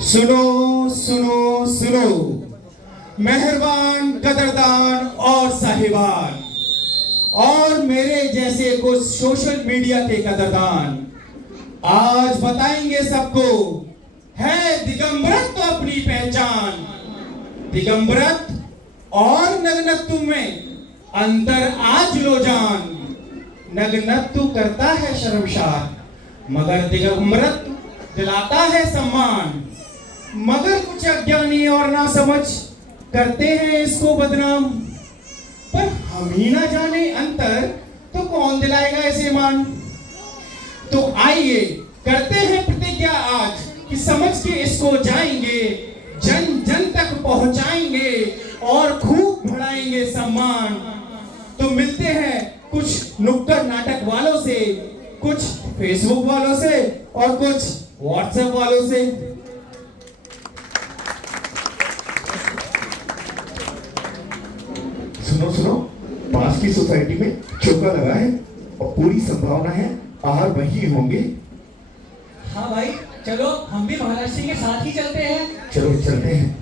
सुनो सुनो सुनो, मेहरबान, कदरदान और साहिबान, और मेरे जैसे कुछ सोशल मीडिया के कदरदान, आज बताएंगे सबको है दिगंबरत्व अपनी पहचान। दिगंबरत्व और नग्नत्व में अंतर आज लो जान। नग्नत्व करता है शर्मसार, मगर दिगंबरत्व दिलाता है सम्मान। मगर कुछ अज्ञानी और ना समझ करते हैं इसको बदनाम। पर हम ही ना जाने अंतर, तो कौन दिलाएगा इसे मान। तो आइए करते हैं प्रतिज्ञा आज कि समझ के इसको जाएंगे, जन जन तक पहुंचाएंगे और खूब बढ़ाएंगे सम्मान। तो मिलते हैं कुछ नुक्कड़ नाटक वालों से, कुछ फेसबुक वालों से और कुछ व्हाट्सएप वालों से। सुनो सुनो, पास की सोसाइटी में चौका लगा है और पूरी संभावना है आहार वही होंगे। हाँ भाई चलो, हम भी महाराष्ट्र के साथ ही चलते हैं। चलो चलते हैं।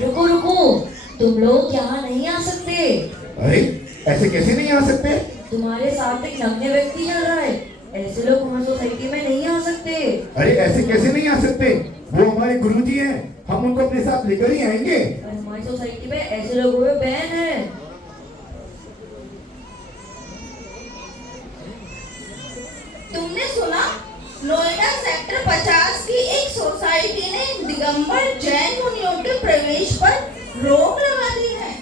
रुको रुको, तुम लोग यहाँ नहीं आ सकते। अरे ऐसे कैसे नहीं आ सकते? तुम्हारे साथ एक नग्न व्यक्ति चल रहा है, ऐसे लोग हमारी सोसाइटी में नहीं आ सकते। अरे ऐसे कैसे नहीं आ सकते? वो हमारे गुरुजी हैं, हम उनको अपने साथ लेकर ही आएंगे। हमारी सोसाइटी में ऐसे लोगों में बैन है। तुमने सुना, नोएडा सेक्टर 50 की एक सोसाइटी ने दिगंबर जैन मुनियों के प्रवेश पर रोक लगा दी है।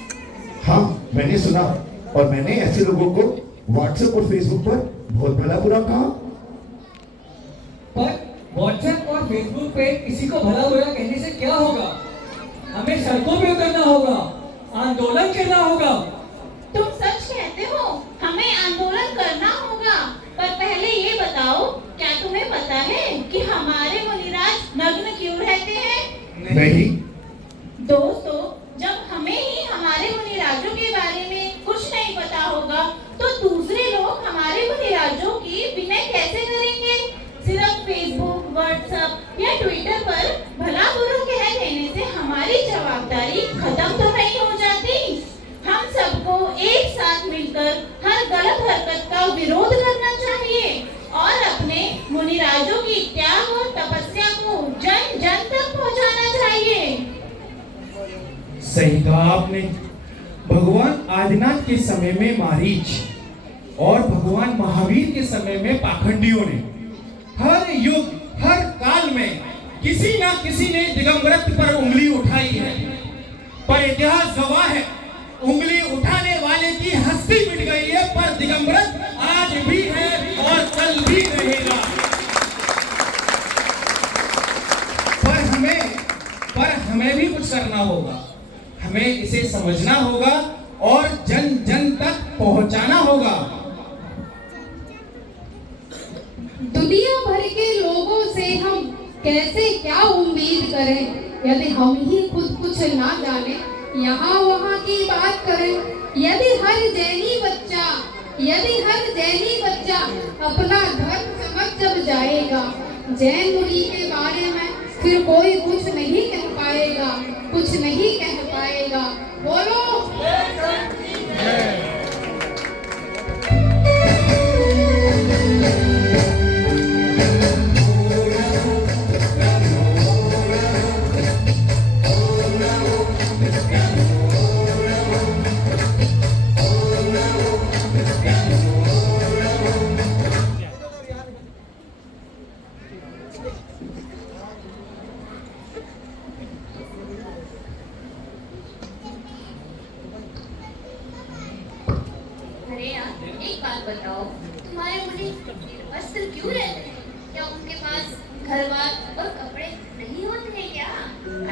हाँ मैंने सुना, और मैंने ऐसे लोगों को व्हाट्सएप और फेसबुक पर बहुत भला बुरा कहा। पर व्हाट्सएप और फेसबुक पे किसी को भला बुरा कहने से क्या होगा? हमें सड़कों पे उतरना होगा, आंदोलन करना होगा। तुम सच कहते हो, हमें आंदोलन करना होगा। पर पहले ये बताओ, क्या तुम्हें पता है कि हमारे मुनिराज नग्न क्यों रहते हैं? नहीं। दोस्तों, जब हमें ही हमारे मुनिराजों के बारे में कुछ नहीं पता होगा, तो दूसरे लोग हमारे मुनिराजों की विनय कैसे करेंगे? सिर्फ फेसबुक, व्हाट्सएप या ट्विटर पर भला बुरा कह देने से हमारी जवाबदारी खत्म तो नहीं हो जाती। हम सबको एक साथ मिलकर हर गलत हरकत का विरोध करना चाहिए और अपने मुनिराजों की त्याग और तपस्या को जन जन तक पहुंचाना चाहिए। सही कहा आपने। भगवान आदिनाथ के समय में मारीच और भगवान महावीर के समय में पाखंडियों ने हर युग हर काल में किसी ना किसी ने दिगंबरत्व पर उंगली उठाई है। पर इतिहास गवाह है, उंगली उठाने वाले की हस्ती मिट गई है, पर दिगंबरत्व आज भी है और कल भी रहेगा। पर हमें भी कुछ करना होगा। हमें इसे समझना होगा और जन जन तक पहुंचाना होगा। दुनिया भर के लोगों से हम कैसे क्या उम्मीद करें, यदि हम ही खुद कुछ ना जाने, यहाँ वहाँ की बात करें। यदि हर जैनी बच्चा अपना धर्म समझ जब जाएगा, जैन मुनि के बारे में फिर कोई कुछ नहीं कह पाएगा। बोलो बताओ, तुम्हारे मुनि निर्वस्त्र क्यों रहते हैं? क्या उनके पास घर-बार और कपड़े नहीं होते हैं क्या?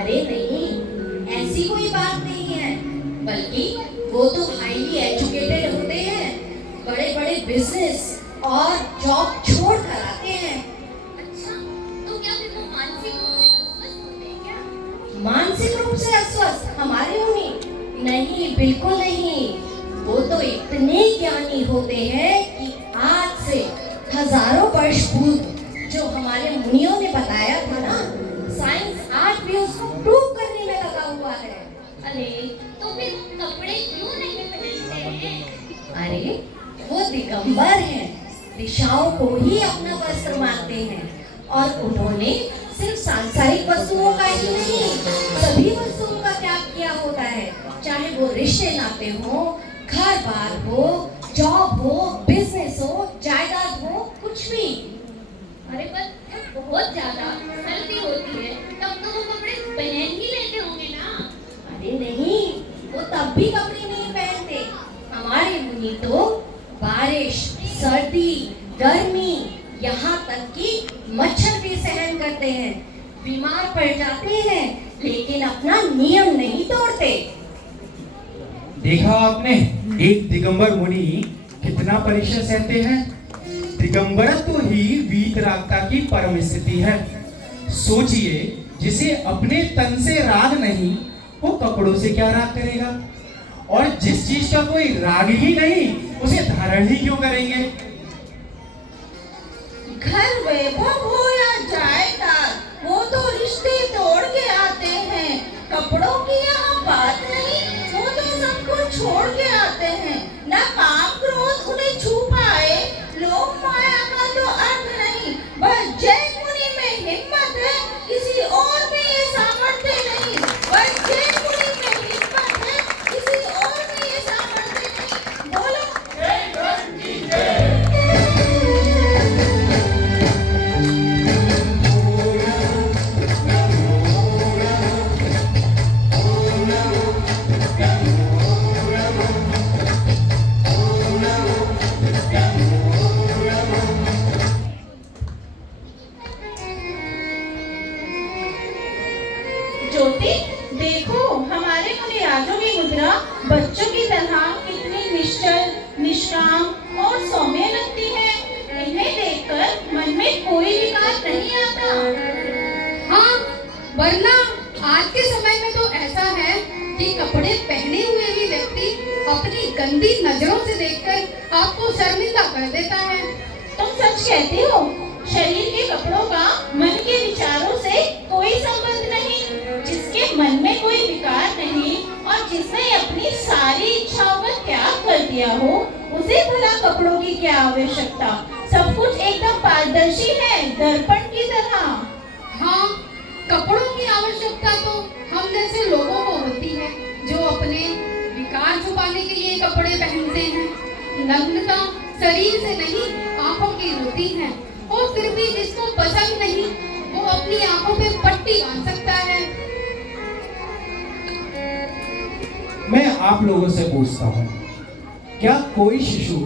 अरे नहीं, ऐसी कोई बात नहीं है, बल्कि वो तो हाईली एजुकेटेड होते हैं, बड़े-बड़े बिजनेस और जॉब छोड़ कर आते हैं। अच्छा, तो क्या फिर वो मानसिक रूप से अस्वस्थ होते हैं क्या? मानसिक रूप से अस्वस्थ हमारे मुनि? नहीं, बिल्कुल नहीं। वो तो इतने ज्ञानी होते हैं कि आज से हजारों वर्ष पूर्व जो हमारे मुनियों ने बताया था ना, साइंस आज भी उसको प्रूव करने में लगा हुआ है। अरे तो फिर कपड़े क्यों नहीं पहनते हैं? अरे वो दिगंबर हैं, दिशाओं को ही अपना वस्त्र मानते हैं और उन्होंने सिर्फ सांसारिक वस्तुओं का ही नहीं, सभी वस्तुओं का त्याग किया होता है, चाहे वो रिश्ते नाते हो, घर बार हो, जॉब हो, बिजनेस हो, जायदाद हो, कुछ भी। अरे पर जब बहुत ज्यादा सर्दी होती है तब तो वो कपड़े पहन ही लेते होंगे ना? अरे नहीं, वो तब भी कपड़े नहीं पहनते। हमारे मुनि तो बारिश, सर्दी, गर्मी, यहाँ तक कि मच्छर भी सहन करते हैं, बीमार पड़ जाते हैं, लेकिन अपना नियम नहीं तोड़ते। देखा आपने एक दिगंबर मुनि कितना परीक्षा सहते हैं। दिगंबरत्व ही वीतरागता की परम स्थिति है। सोचिए, जिसे अपने तन से राग नहीं, वो कपड़ों से क्या राग करेगा? और जिस चीज का कोई राग ही नहीं, उसे धारण ही क्यों करेंगे? घर वैभव हो या जायदाद, वो तो रिश्ते तोड़ के आते हैं। कपड़ों की यहाँ बात नहीं, वो तो सब कुछ छोड़ के आते हैं। ना काम क्रोध उन्हें छू पाए, लोग माया का तो अर्थ नहीं। बस जैन मुनि में हिम्मत है, किसी और में ये सामर्थ्य नहीं। बस जैन मुनि में हिम्मत है, किसी और में ये सामर्थ्य नहीं। बोलो ज्योति, देखो हमारे मुनिराजों की मुद्रा बच्चों की तरह कितनी निश्चल, निष्काम और सौम्य लगती है। इन्हें देखकर मन में कोई विकार नहीं आता। हाँ, वरना आज के समय में तो ऐसा है कि कपड़े पहने हुए भी व्यक्ति अपनी गंदी नजरों से देखकर आपको शर्मिंदा कर देता है। तुम सच कहती हो। शरीर के कपड़ों का मन के विचारों से कोई संबंध नहीं। जिसके मन में कोई विकार नहीं और जिसने अपनी सारी इच्छाओं का त्याग कर दिया हो, उसे भला कपड़ों की क्या आवश्यकता? सब कुछ एकदम पारदर्शी है, दर्पण की तरह। हाँ, कपड़ों की आवश्यकता तो हम जैसे लोगों को होती है, जो अपने विकार छुपाने के लिए कपड़े पहनते हैं। नग्नता शरीर से नहीं, आंखों की होती है, और फिर भी जिसको पसंद नहीं, वो अपनी आंखों पे पट्टी बांध सकता है। मैं आप लोगों से पूछता हूँ, क्या कोई शिशु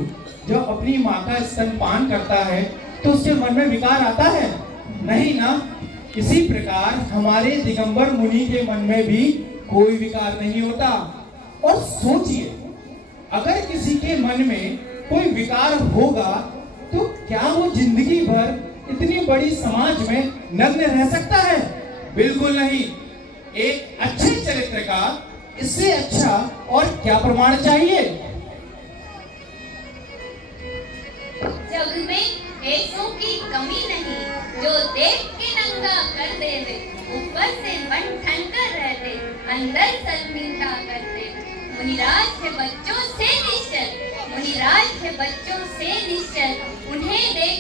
जब अपनी माँ का स्तनपान करता है तो उसके मन में विकार आता है? नहीं ना। इसी प्रकार हमारे दिगंबर मुनि के मन में भी कोई विकार नहीं होता। और सोचिए, अगर किसी के मन में कोई विकार होगा तो क्या वो जिंदगी भर इतनी बड़ी समाज में नग्न रह सकता है? बिल्कुल नहीं। एक अच्छे चरित्र का इससे अच्छा और क्या प्रमाण चाहिए? जग में ऐसों की कमी नहीं, जो देख के नंगा कर देवे, ऊपर से मन ठंडा रहते, अंदर शर्मिंदा करते। मुनिराज के बच्चों से निश्चल, मुनिराज के बच्चों से निश्चल। उन्हें देख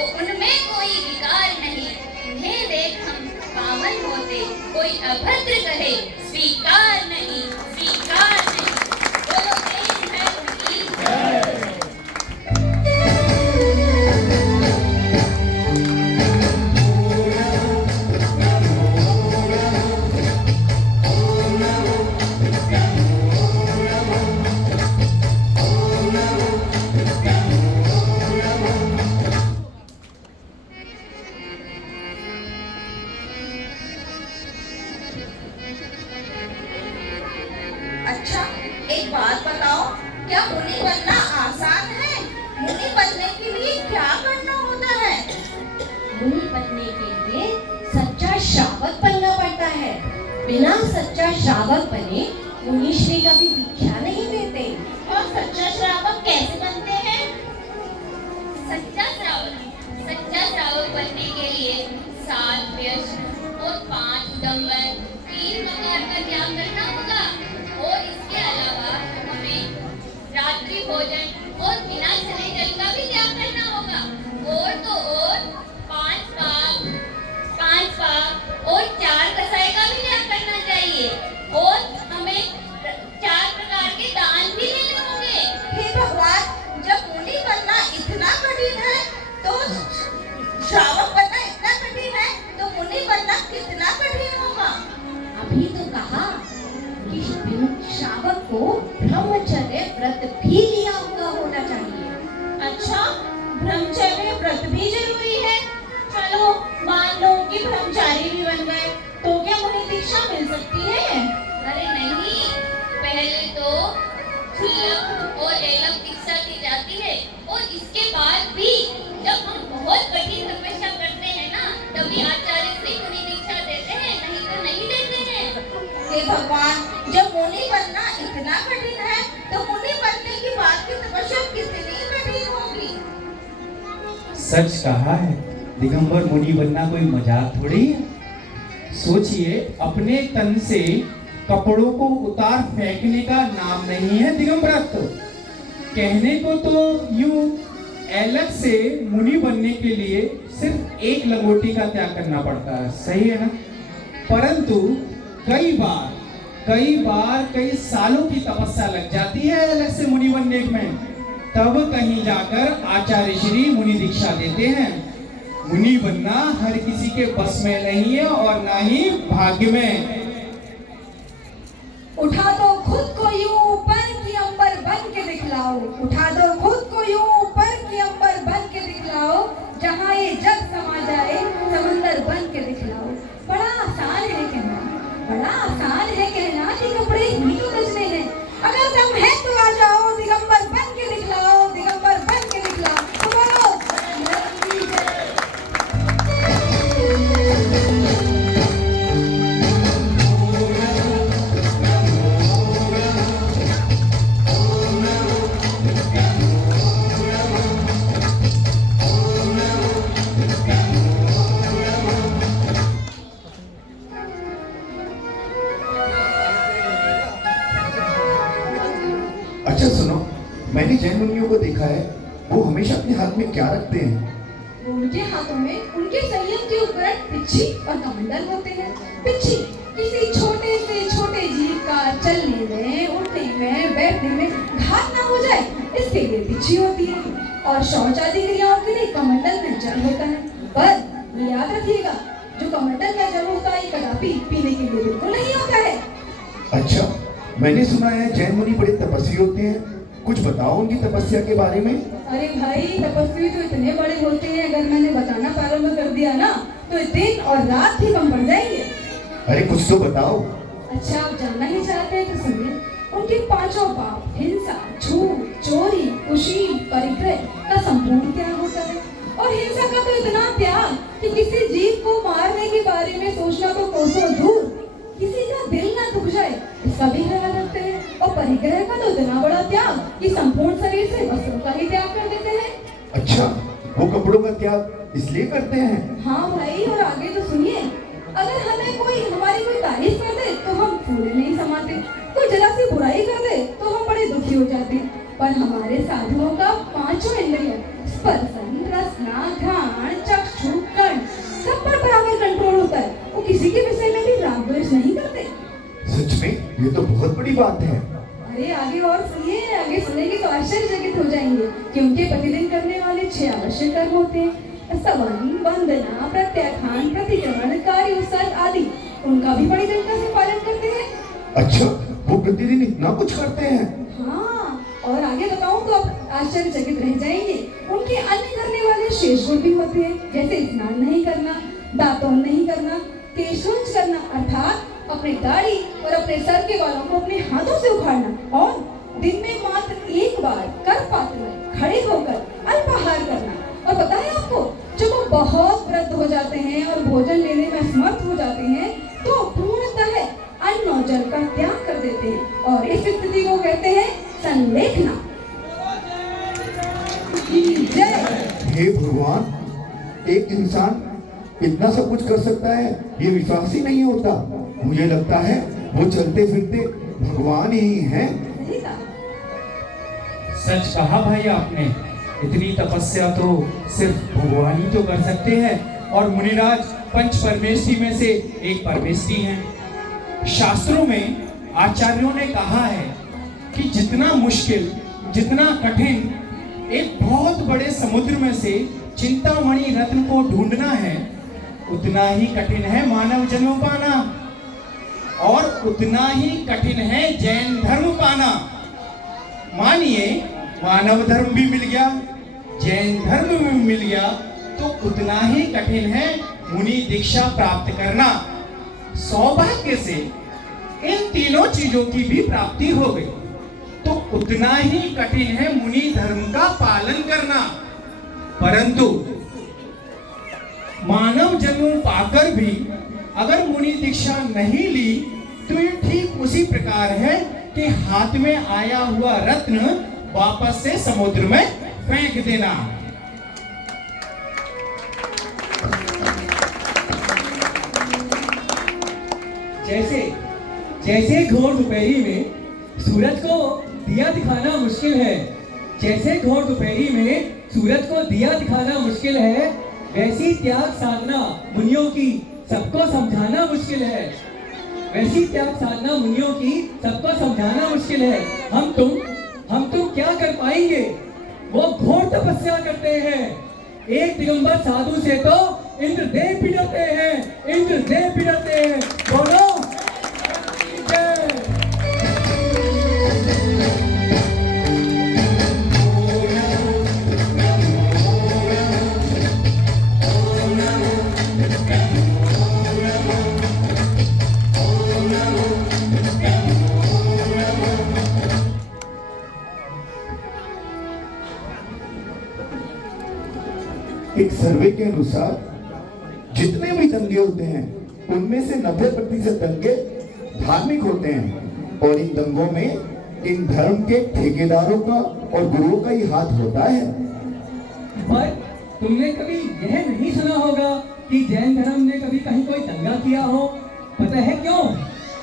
उनमें कोई विकार नहीं, उन्हें देख हम पावन होते। कोई अभद्र कहे स्वीकार नहीं, स्वीकार नहीं। बोलो जय धर्म की जय। अच्छा, एक बात बताओ, क्या मुनि बनना आसान है? मुनि बनने के लिए क्या करना होता है? मुनि बनने के लिए सच्चा श्रावक बनना पड़ता है। बिना सच्चा श्रावक बने मुनि श्री कभी भिक्षा नहीं देते। और सच्चा श्रावक कैसे बनते हैं? भोजन और बिना चने जल का भी त्याग करना होगा। और तो और 5 पाक और 4 कसाई का भी त्याग करना चाहिए और हमें 4 प्रकार के दान भी लेने होंगे। हे भगवान, जब मुनि बनना इतना कठिन है तो श्रावक बनना इतना कठिन है तो मुनि बनना कितना कठिन होगा। अभी तो कहा कि श्रावक को ब्रह्मचर्य व्रत भी लिया हुआ होना चाहिए। अच्छा, ब्रह्मचर्य व्रत भी जरूरी है। चलो मान लो कि ब्रह्मचारी भी बन गए तो क्या मुनि दीक्षा मिल सकती है? अरे नहीं, पहले तो क्षुल्लक और एलम दीक्षा दी जाती है और इसके बाद भी जब हम बहुत कठिन तपस्या करते हैं ना, तभी आचार्य श्री मुनि दीक्षा देते हैं, नहीं तो नहीं देते हैं। हे भगवान, जब मुनि बनना इतना कठिन है तो मुनि बनने के बाद की तपस्या कितनी कठिन होगी। सच कहा है, दिगंबर मुनि बनना कोई मजाक थोड़ी है। सोचिए, अपने तन से कपड़ों को उतार फेंकने का नाम नहीं है दिगंबरत्व। कहने को तो यूं अलग से मुनि बनने के लिए सिर्फ एक लंगोटी का त्याग करना पड़ता है, सही है ना? परंतु कई बार कई सालों की तपस्या लग जाती है अलग से मुनि बनने में, तब कहीं जाकर आचार्य श्री मुनि दीक्षा देते हैं। मुनि बनना हर किसी के बस में नहीं है और ना ही भाग्य में। उठा दो खुद को यूं ऊपर की अंबर बन के दिखलाओ, उठा दो खुद को यूं ऊपर की अंबर बन के दिखलाओ, जहाँ ये जग समा जाए समंदर बन के दिखलाओ। बड़ा आसान है कहना, बड़ा आसान है कहना कि कपड़े ही तो रचने हैं। अगर दम है तो आ जाओ, दिगंबर बन के दिखलाओ, दिगंबर बन के दिखलाओ। तो बोलो अच्छा सुनो, मैंने जैन मुनियों को देखा है, वो हमेशा अपने हाथ में क्या रखते हैं? उनके हाथों में उनके संयम के उपकरण पिच्छी और कमंडल होते हैं। पिच्छी किसी छोटे से छोटे जीव का चलने में, उठने में, बैठने में घात ना हो जाए, इसके लिए पिच्छी होती है। और शौच आदि क्रियाओं के लिए कमंडल में जल होता है। पर याद रखिएगा, जो कमंडल में जल होता है कदापि पीने के लिए बिल्कुल नहीं होता है। अच्छा, मैंने सुना है जैन मुनि बड़े तपस्वी होते हैं, कुछ बताओ उनकी तपस्या के बारे में। अरे भाई, तपस्वी तो इतने बड़े होते हैं, अगर मैंने बताना प्रारंभ कर दिया ना तो दिन और रात भी कम पड़ जाएंगे। अरे कुछ तो बताओ। अच्छा, आप जानना ही चाहते हैं तो सुनिए। उनके 5 पाप, हिंसा, झूठ, चोरी, कुशील, परिग्रह का संपूर्ण त्याग होता है। और हिंसा का तो इतना त्याग कि किसी जीव को मारने के बारे में सोचना तो कोसों दूर, किसी का दिल ना दुख जाए इसका भी ख्याल रखते हैं। और परिग्रह का तो इतना बड़ा त्याग कि संपूर्ण शरीर से वस्त्रों का ही त्याग कर देते हैं। अच्छा, वो कपड़ों का त्याग इसलिए करते हैं? हाँ भाई, और आगे तो सुनिए। अगर हमें कोई हमारी कोई तारीफ कर दे तो हम फूले नहीं समाते, कोई जरा सी बुराई कर दे तो हम बड़े दुखी हो जाते हैं। पर हमारे साधुओं का 5 इंद्रिय स्पर्शन, रसना, घ्राण, चक्षु, कर्ण सब पर बराबर कंट्रोल होता है। वो किसी के विषय में भी राग द्वेष नहीं करते। सच में ये तो बहुत बड़ी बात है। अरे आगे और सुनिए, आगे सुनेंगे तो आश्चर्यचकित हो जाएंगे कि उनके प्रतिदिन करने वाले 6 आवश्यक कर्म होते हैं। सवन, वंदना, प्रत्याख्यान, प्रतिक्रमण, कार्य उत्सर्ग आदि उनका भी बड़ी दृढ़ता से पालन करते हैं। अच्छा, वो प्रतिदिन इतना कुछ करते हैं? हाँ, और आगे बताऊं तो आप आश्चर्यचकित रह जाएंगे। उनके अन्य करने वाले शेष गुण भी होते हैं, जैसे स्नान नहीं करना, दातुन नहीं करना, केशुंज करना अर्थात अपनी दाढ़ी और अपने सर के बालों को अपने हाथों से उखाड़ना, और दिन में मात्र एक बार कर पात्र में खड़े होकर अल्पाहार करना। और पता है आपको, जब वो बहुत वृद्ध हो जाते हैं और भोजन लेने में असमर्थ हो जाते हैं तो पूर्णतः अन्न और जल का त्याग कर देते हैं, और इस स्थिति को कहते हैं संलेखना। हे भगवान, एक इंसान इतना सब कुछ कर सकता है, ये विश्वास ही नहीं होता। मुझे लगता है वो चलते फिरते भगवान ही हैं। सच कहा भाई आपने, इतनी तपस्या तो सिर्फ भगवान ही तो कर सकते हैं, और मुनिराज पंच परमेष्ठी में से एक परमेष्ठी हैं। शास्त्रों में आचार्यों ने कहा है कि जितना मुश्किल, जितना कठिन एक बहुत बड़े समुद्र में से चिंतामणि रत्न को ढूंढना है, उतना ही कठिन है मानव जन्म पाना, और उतना ही कठिन है जैन धर्म पाना। मानिए मानव धर्म भी मिल गया, जैन धर्म भी मिल गया, तो उतना ही कठिन है मुनि दीक्षा प्राप्त करना। सौभाग्य से इन तीनों चीजों की भी प्राप्ति हो गई, तो उतना ही कठिन है मुनि धर्म का पालन करना। परंतु मानव जन्म पाकर भी अगर मुनि दीक्षा नहीं ली, तो ये ठीक उसी प्रकार है कि हाथ में आया हुआ रत्न वापस से समुद्र में फेंक देना। जैसे घोर दोपहरी में सूरज को दिया दिखाना मुश्किल है, जैसे घोर दोपहरी में सूरज को दिया दिखाना मुश्किल है, वैसी त्याग साधना मुनियों की सबको समझाना मुश्किल है, वैसी त्याग साधना मुनियों की सबको समझाना मुश्किल है। हम तुम क्या कर पाएंगे? वो घोर तपस्या करते हैं। एक दिगंबर साधु से तो इंद्रदेव भी डरते हैं, इंद्रदेव भी डरते हैं। बोलो एक सर्वे के अनुसार जितने भी दंगे होते हैं उनमें से 90% दंगे धार्मिक होते हैं, और इन दंगों में इन धर्म के ठेकेदारों का और गुरुओं का ही हाथ होता है। पर तुमने कभी यह नहीं सुना होगा कि जैन धर्म ने कभी कहीं कोई दंगा किया हो? पता है क्यों?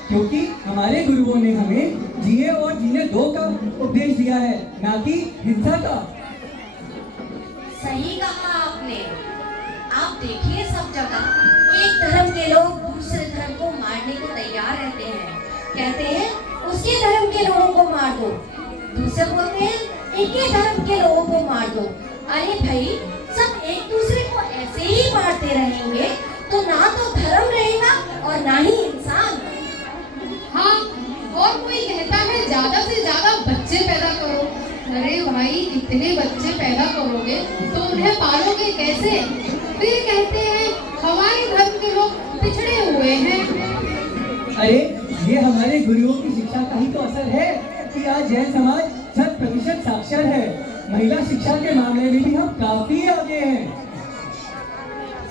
क्योंकि हमारे गुरुओं ने हमें जिए और जीने दो का उपदेश दिया है, ना कि हिंसा का। सही कहा आपने। आप देखिए सब जगह एक धर्म के लोग दूसरे धर्म को मारने को तैयार रहते हैं। कहते हैं उसके धर्म के लोगों को मार दो, दूसरे बोलते हैं इनके धर्म के लोगों को मार दो। अरे भाई, सब एक दूसरे को ऐसे ही मारते रहेंगे तो ना तो धर्म रहेगा और ना ही इंसान। हाँ, और कोई कहता है ज्यादा से ज्यादा बच्चे पैदा करो। अरे भाई, इतने बच्चे पैदा करोगे तो उन्हें पालोगे कैसे? फिर कहते हैं हमारे धर्म के लोग पिछड़े हुए हैं। अरे ये हमारे गुरुओं की शिक्षा का ही तो असर है कि आज जैन समाज 100% साक्षर है। महिला शिक्षा के मामले में भी हम काफी आगे हैं।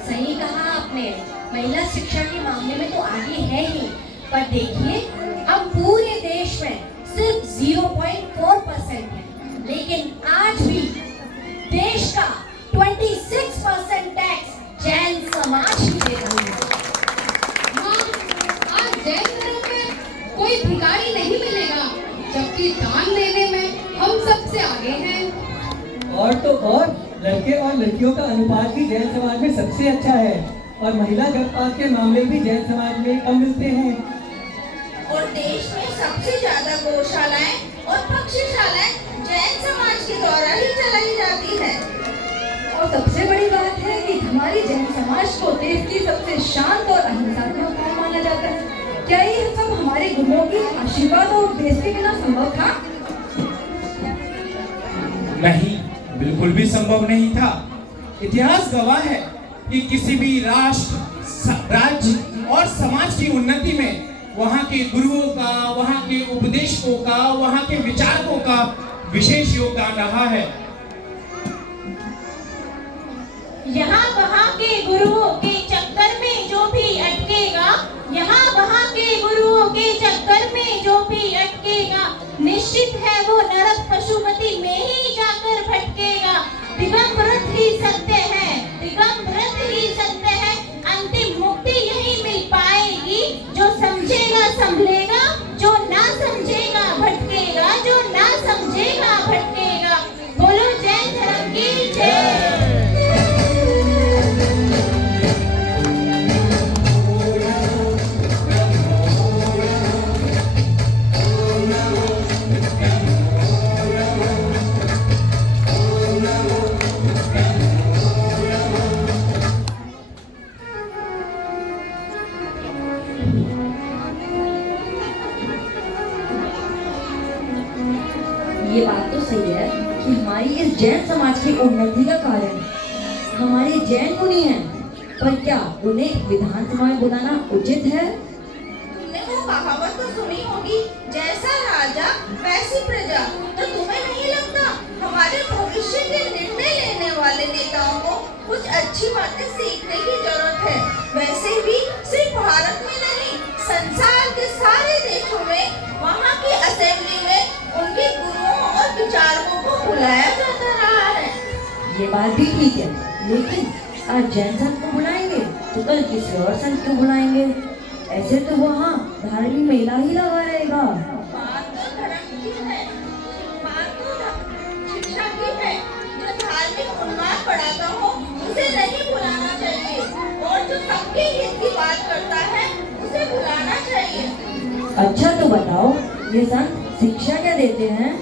सही कहा आपने, महिला शिक्षा के मामले में तो आगे है ही, पर देखिए अब पूरे देश में सिर्फ 0.4% है, लेकिन आज भी देश का 26% टैक्स जैन समाज ही दे रही है। हाँ, आज जैन धर्म में कोई भिखारी नहीं मिलेगा, जबकि दान देने में हम सबसे आगे हैं। और तो और लड़के और लड़कियों का अनुपात भी जैन समाज में सबसे अच्छा है, और महिला गर्भपात के मामले भी जैन समाज में कम मिलते हैं। और देश में सबसे ज्यादा गौशालाएं और पक्षीशालाएं जैन समाज के द्वारा ही चलाई जाती है। और सबसे बड़ी बात है कि हमारी जैन समाज को देश की सबसे शांत और अहिंसा का काम माना जाता है। क्या ये सब हमारे गुरुओं की आशीर्वाद और उपदेश के बिना संभव था? नहीं, बिल्कुल भी संभव नहीं था। इतिहास गवाह है कि किसी भी राष्ट्र, राज्य और समाज की उन्नति में वहाँ के गुरुओं का, वहाँ के उपदेशकों का, वहाँ के विचारकों का विशेष योगदान रहा है। यहाँ वहाँ के गुरुओं के चक्कर में जो भी अटकेगा, यहाँ वहाँ के गुरुओं के चक्कर में जो भी अटकेगा, निश्चित है वो नरक पशुपति में ही जाकर भटकेगा। दिगंबरत ही सत्य है, दिगंबरत ही सत्य है। अंतिम मुक्ति यही मिल पाएगी। जो समझेगा संभलेगा, जो ना समझेगा भटकेगा, जो ना समझेगा भटकेगा। है कि हमारी इस जैन समाज की उन्नति का कारण हमारे जैन मुनि हैं, पर क्या उन्हें विधानसभा में बुलाना उचित है? तुमने वो कहावत तो सुनी होगी, जैसा राजा वैसी प्रजा। तो तुम्हें नहीं लगता हमारे भविष्य के निर्णय लेने वाले नेताओं को कुछ अच्छी बातें सीखने की जरूरत है? वैसे भी सिर्फ भारत में नहीं, संसार के सारे देशों में वहाँ की असेंबली में उनके गुरुओं और विचारकों को बुलाया जाता रहा है। ये बात भी ठीक है, लेकिन आज जैन संत को बुलाएंगे तो कल किसी और संत को बुलाएंगे। ऐसे तो वहाँ धार्मिक मेला ही लगा रहेगा। बात तो धर्म की है, बात तो शिक्षा की है। जो धार्मिक उन्माद बढ़ाता हो उसे नहीं बुलाना चाहिए, और जो सबके हित की बात करता है उसे बुलाना चाहिए। अच्छा तो बताओ, ये संत शिक्षा क्या देते हैं?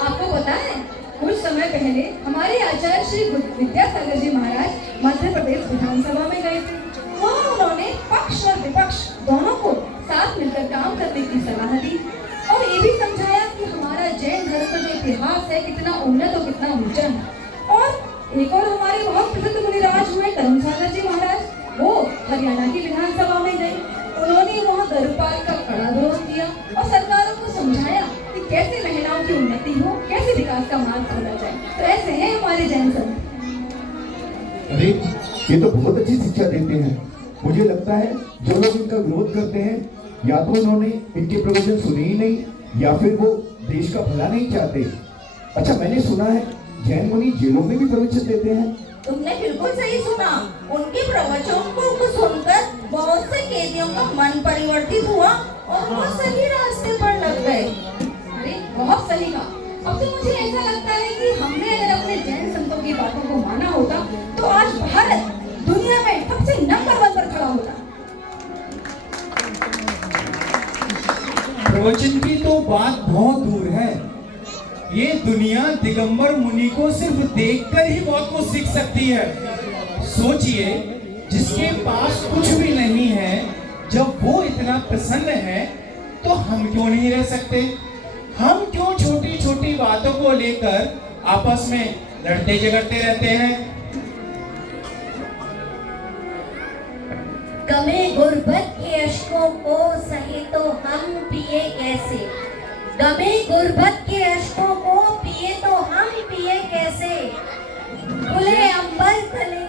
आपको पता है, कुछ समय पहले हमारे आचार्य श्री विद्यासागर जी महाराज मध्य प्रदेश विधानसभा में गए थे। वहाँ उन्होंने पक्ष और विपक्ष दोनों को साथ मिलकर काम करने की सलाह दी और ये भी समझाया कि हमारा जैन धर्म का जो इतिहास है कितना उन्नत और कितना ऊंचा है। और एक और हमारे बहुत प्रसिद्ध मुनिराज हुए करमसागर जी महाराज, वो हरियाणा की विधानसभा में गए। उन्होंने वहाँ गर्भपात का कड़ा विरोध किया और सरकारों को समझाया कि कैसे महिलाओं की उन्नति हो, कैसे विकास का मार्ग खोला जाए। तो ऐसे हैं हमारे जैन संत। अरे ये तो बहुत अच्छी शिक्षा देते हैं। मुझे लगता है जो लोग इनका विरोध करते हैं या तो उन्होंने इनके प्रवचन सुने ही नहीं या फिर वो देश का भला नहीं चाहते। अच्छा, मैंने सुना है जैन मुनि जेलों में भी प्रवचन देते हैं। तुमने बिल्कुल सही सुना। उनके प्रवचनों को सुनकर बहुत से कैदियों का मन परिवर्तित हुआ और वो सही रास्ते पर लग गए। अरे बहुत सही कहा। अब तो मुझे ऐसा लगता है कि हमने अगर अपने जैन संतों की बातों को माना होता तो आज भारत दुनिया में सबसे नंबर 1 पर खड़ा होता। प्रवचन की तो बात बहुत दूर है। ये दुनिया दिगंबर मुनि को सिर्फ देखकर ही बहुत कुछ सीख सकती है। सोचिए, जिसके पास कुछ भी नहीं है, जब वो इतना प्रसन्न है तो हम क्यों नहीं रह सकते? हम क्यों छोटी छोटी बातों को लेकर आपस में लड़ते झगड़ते रहते हैं? गमे गुर्बत के अश्कों को सहे तो हम पिए कैसे? गमे गुर्बत के अश्कों को पिए तो हम पिए कैसे? खुले अंबर तले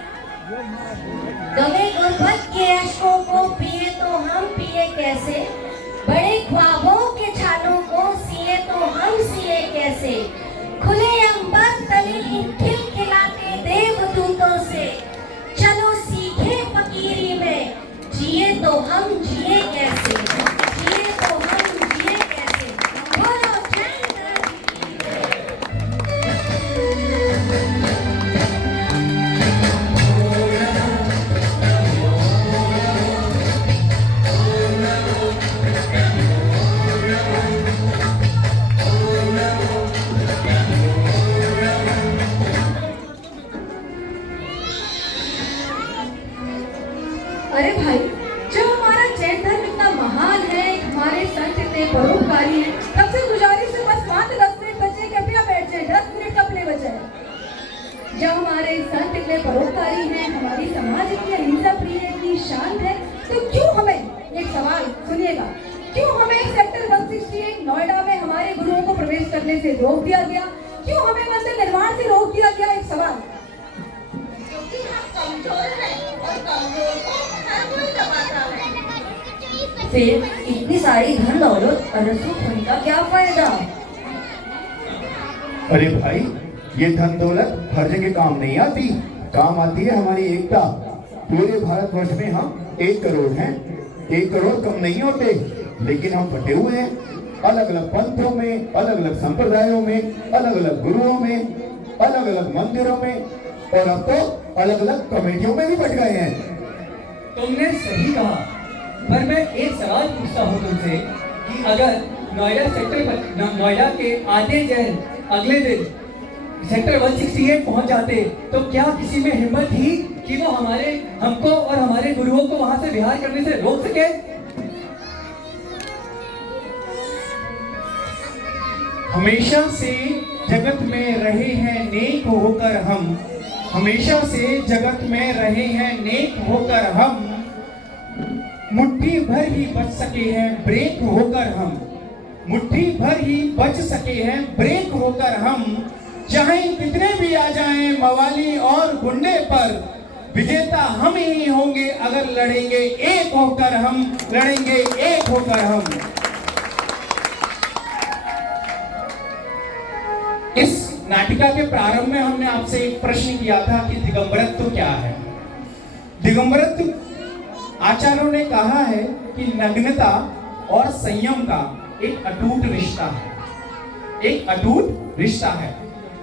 गमे गुर्बत के अश्कों को पिए तो हम पिए कैसे? बड़े ख्वाबों के छालों को सिए तो हम सिए कैसे? खुले अंबर तले खिलखिलाते देवदूतों से चलो सीखे फकीरी में, जिए तो हम जिए कैसे? जिए तो हम जिए कैसे? बोलो जय अरे भाई, जब हमारा जैन धर्म इतना महान है, हमारे संत इतने परोपकारी हैं, तब से गुजारिश है बस मात्र 10 मिनट बचे, कृपया बैठ जाए। 10 मिनट कब ले बचे? जब हमारे संत इतने परोपकारी हैं, हमारी समाज इतनी अहिंसा प्रिय है, इतनी शांत है, तो क्यों हमें, एक सवाल सुनिएगा, क्यों हमें सेक्टर 168 नोएडा में हमारे गुरुओं को प्रवेश करने से रोक दिया गया? क्यों हमें मंदिर निर्माण से रोक दिया गया? एक सवाल। क्योंकि हम कमजोर हैं और कमजोर को हर कोई दबाता है। फिर इतनी सारी धन दौलत और रसूख होने का क्या फायदा? अरे भाई, ये धन दौलत हर जगह काम नहीं आती, काम आती है हमारी एकता। पूरे भारतवर्ष में हम 1 करोड़ हैं, 1 करोड़ कम नहीं होते, लेकिन हम बटे हुए हैं अलग अलग पंथों में, अलग अलग संप्रदायों में, अलग अलग गुरुओं में, अलग अलग मंदिरों में, और अब तो अलग अलग कमेटियों में भी बट गए हैं। तुमने सही कहा, पर मैं एक सवाल पूछता हूँ तुमसे कि अगर नोएडा सेक्टर पर नोएडा के आधे जैन अगले दिन सेक्टर 168 पहुंच जाते तो क्या किसी में हिम्मत थी कि वो हमको और हमारे गुरुओं को वहां से विहार करने से रोक सके? हमेशा से जगत में रहे हैं नेक होकर हम, हमेशा से जगत में रहे हैं नेक होकर हम, मुट्ठी भर ही बच सके हैं ब्रेक होकर हम, मुट्ठी भर ही बच सके हैं ब्रेक होकर हम, चाहे कितने भी आ जाएं मवाली और गुंडे पर, विजेता हम ही होंगे अगर लड़ेंगे एक होकर हम, लड़ेंगे एक होकर हम। इस नाटिका के प्रारंभ में हमने आपसे एक प्रश्न किया था कि दिगंबरत्व क्या है। दिगंबरत्व आचार्यों ने कहा है कि नग्नता और संयम का एक अटूट रिश्ता है, एक अटूट रिश्ता है।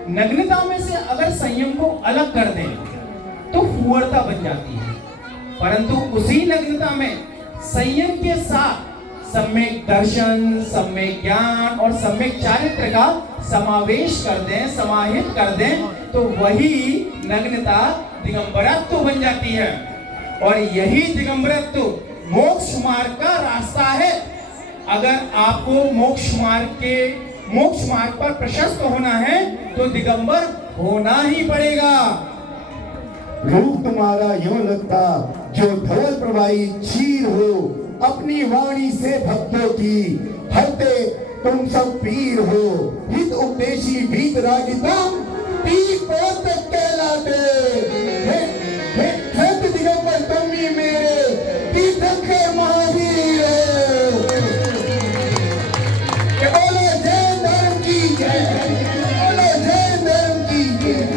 नग्नता में से अगर संयम को अलग कर दें तो फूहड़ता बन जाती है, परंतु उसी नग्नता में संयम के साथ सम्यक दर्शन, सम्यक ज्ञान और सम्यक चारित्र का समावेश कर दें, समाहित कर दें, तो वही नग्नता दिगंबरत्व बन जाती है। और यही दिगंबरत्व मोक्ष मार्ग का रास्ता है। अगर आपको मोक्ष मार्ग पर प्रशस्त होना है तो दिगंबर होना ही पड़ेगा। रूप तुम्हारा यूं लगता जो धवल प्रवाही चीर हो, अपनी वाणी से भक्तों की हरते तुम सब पीर हो, हित उपदेशी भीत रागितम पीर पोत कहलाते, संत दिगंबर तुम ही मेरे तीर्थक के महावीर हो। बोलो जैन धर्म की जय, बोलो जैन धर्म की जय।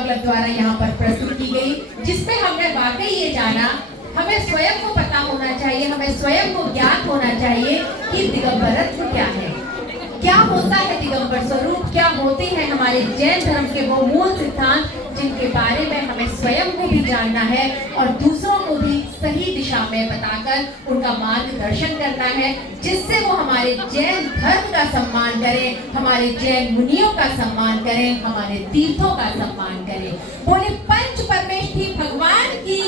क्लब द्वारा यहाँ पर प्रस्तुत की गई, जिसमें हमने वाकई ये जाना, हमें स्वयं को पता होना चाहिए, हमें स्वयं को ज्ञात होना चाहिए कि दिगंबरत्व क्या है, क्या होता है दिगंबर स्वरूप, क्या होते हैं हमारे जैन धर्म के वो मूल सिद्धांत जिनके बारे में हमें स्वयं को भी जानना है और दूसरों को भी सही दिशा में बताकर उनका मार्गदर्शन करना है, जिससे वो हमारे जैन धर्म का सम्मान करें, हमारे जैन मुनियों का सम्मान करें, हमारे तीर्थों का सम्मान करें। बोले पंच परमेष्ठी भगवान की।